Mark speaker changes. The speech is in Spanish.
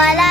Speaker 1: Ojalá